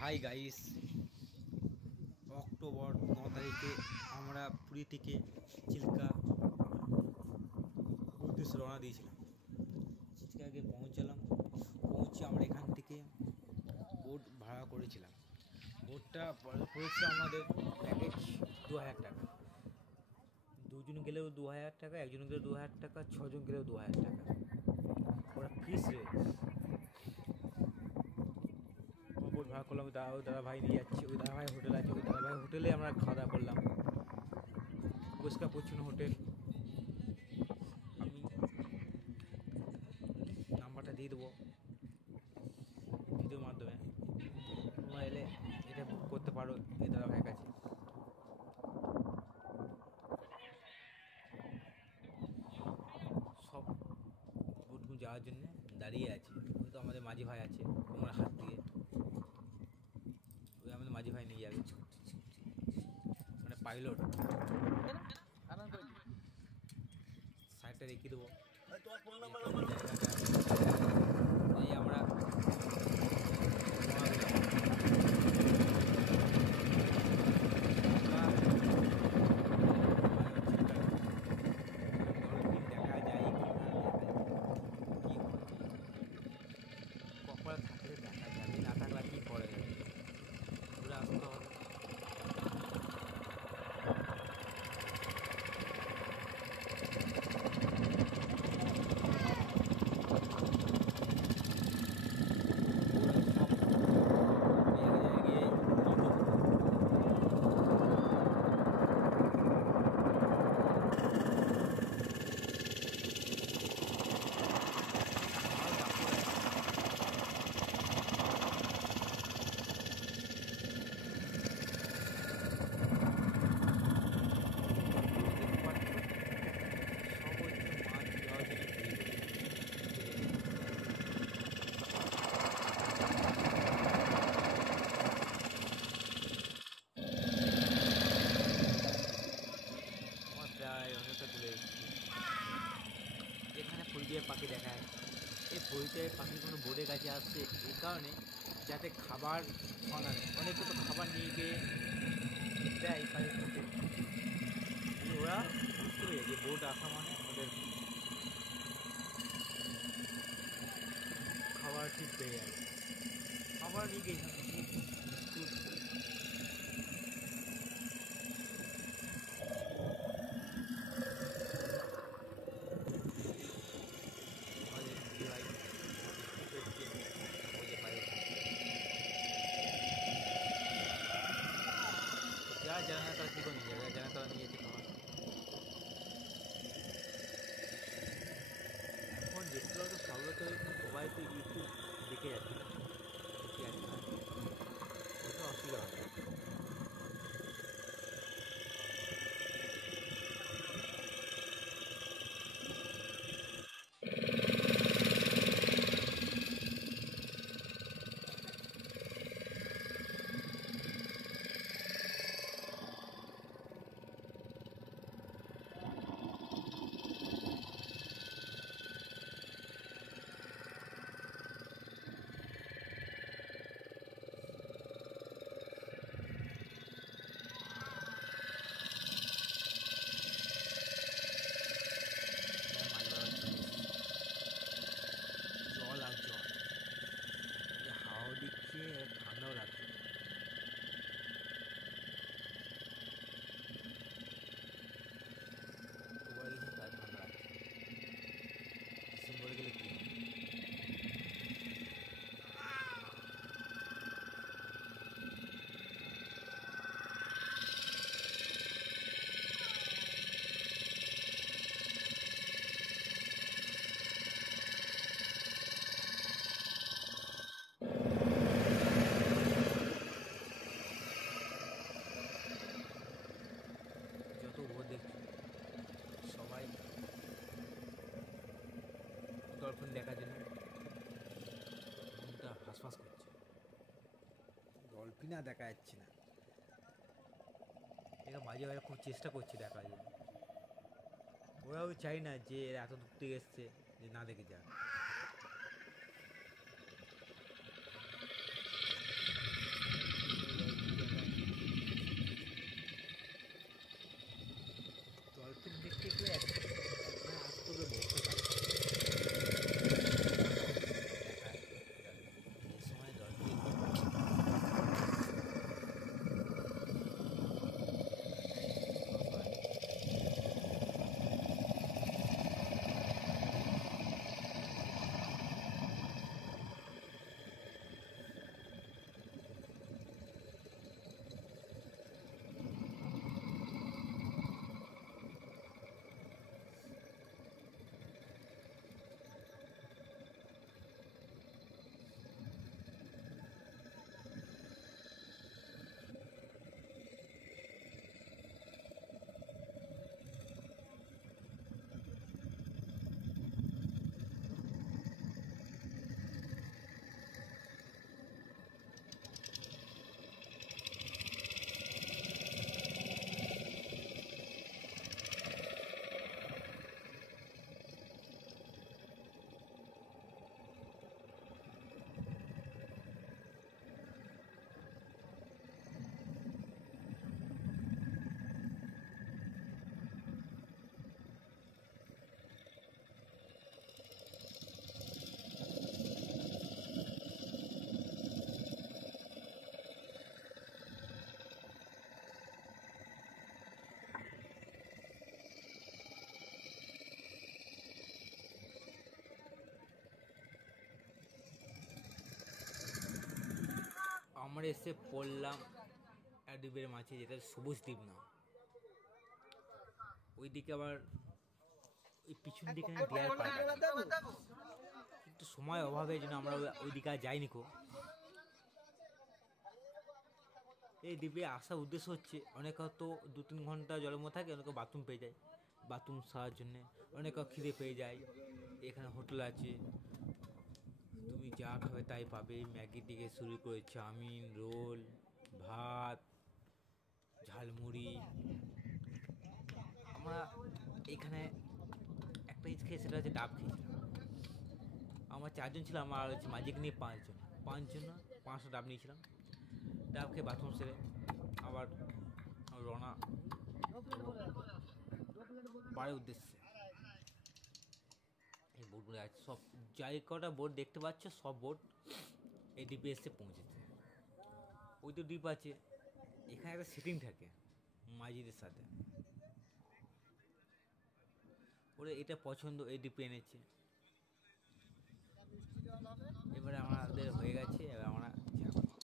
Hi guys, October 9 তারিখে আমরা পুরী থেকে চিল্কা উদ্দেশ্যে রওনা দিয়েছিলাম। চিল্কাকে পৌঁছে আমরা এখান থেকে বোট ভাড়া করেছিলাম। বোটটা পড়েছিল আমাদের প্যাকেজ 2000 টাকা। দুজন গেলেও 2000 টাকা, একজন গেলেও 2000 টাকা, 6জন গেলেও 2000 টাকা। ওরা ফিক্স রেট। বোট ভাড়া করলাম, দাদা ভাই নিয়ে যাচ্ছে। ওই দাদা ভাই হোটেল আছে, ওই দাদা ভাই হোটেলে আমরা খাওয়া দাওয়া করলাম। পরিষ্কার পরিচ্ছন্ন হোটেল। আমি নাম্বারটা দিয়ে দেবো ভিডিওর মাধ্যমে, তোমরা এলে এটা বুক করতে পারো এই দাদা ভাইয়ের কাছে। সব বোটগুলো যাওয়ার জন্য দাঁড়িয়ে আছে। ওই তো আমাদের মাঝি ভাই আছে তোমার হাত দিয়ে, ওই আমাদের মাঝি ভাই নিয়ে যাবে, মানে পাইলট। সাইডটা রেখে দেবো। এই আমরা দেখা যায় কি কপালে থাকলে দেখা যাবে, না থাকলে কি করে যাবে, ঘুরে আসতে হবে। প্রায় অনেকটা চলে এসেছি। এখানে পরিযায়ী পাখি দেখা যাচ্ছে। এই পরিযায়ী পাখি কোনো বোর্ডের কাছে আসছে এই কারণে যাতে খাবার বানায়। অনেকে তো খাবার নিয়ে গিয়ে দেয় তাদের সাথে। ওরা বুঝতে পেরে যে বোট আসা মানে ওদের খাবার ঠিক পেয়ে যাবে। খাবার নিয়ে গিয়েছিলাম বিস্কুট। আমাদের ভাই ওই যে বাইরে যা জানা তারা কী করে নিয়ে যাবে, জানা তারা নিয়ে যেতে খাবার। এখন বেশিরভাগ তো সবাই তো ইউটিউব দেখে যাচ্ছে, দেখে যাচ্ছে না, ওটা অসুবিধা হয়। জল আর জল, হাওয়া দিচ্ছে, ঠান্ডাও লাগছে। ওপরে গেছে তাই ঠান্ডা লাগছে। ডিসেম্বরে গেলে কি হবে? যত ও দেখছি সবাই ডলফিন দেখার জন্য মনটা হাঁসফাঁস করছে। ডলফিন আর দেখা যাচ্ছে না। এরা মাঝে মাঝে খুব চেষ্টা করছে দেখার জন্য। ওরাও চাই না যে এরা এত দূর থেকে এসছে যে না দেখে যাক। আমরা এসে পড়লাম এক দ্বীপের মাঝে, যেটা সবুজ দ্বীপ না, ওইদিকে আবার ওই পিছন দিকে ডিয়ার পার্ক আছে, কিন্তু সময় অভাবের জন্য আমরা ওই দিকে আর যাইনি কো। এই দ্বীপে আসার উদ্দেশ্য হচ্ছে, অনেকে হয়তো 2-3 ঘন্টা জলের মধ্যে থাকে, অনেকে বাথরুম পেয়ে যায়, বাথরুম সারার জন্যে, অনেকে খিদে পেয়ে যায়। এখানে হোটেল আছে, তুমি যা খাবে তাই পাবে, ম্যাগি থেকে শুরু করে চাউমিন, রোল, ভাত, ঝালমুড়ি। আমরা এখানে একটা জিনিস খেয়ে, সেটা হচ্ছে ডাব খেয়েছিলাম। আমরা 4জন ছিলাম, আর হচ্ছে মাঝিকে নিয়ে 5জন, 5জন 5টা ডাব নিয়েছিলাম। ডাব খেয়ে বাথরুম সেরে আবার রওনা বাড়ির উদ্দেশ্যে। এই বোটগুলো আছে সব, যাই কটা বোট দেখতে পাচ্ছ সব বোট এই দ্বীপে এসে পৌঁছেছে। ওই তো দ্বীপ আছে, এখানে একটা সিটিং থাকে মাঝিদের সাথে, ওরা এটা পছন্দ, এই দ্বীপে এনেছে। এবারে আমাদের হয়ে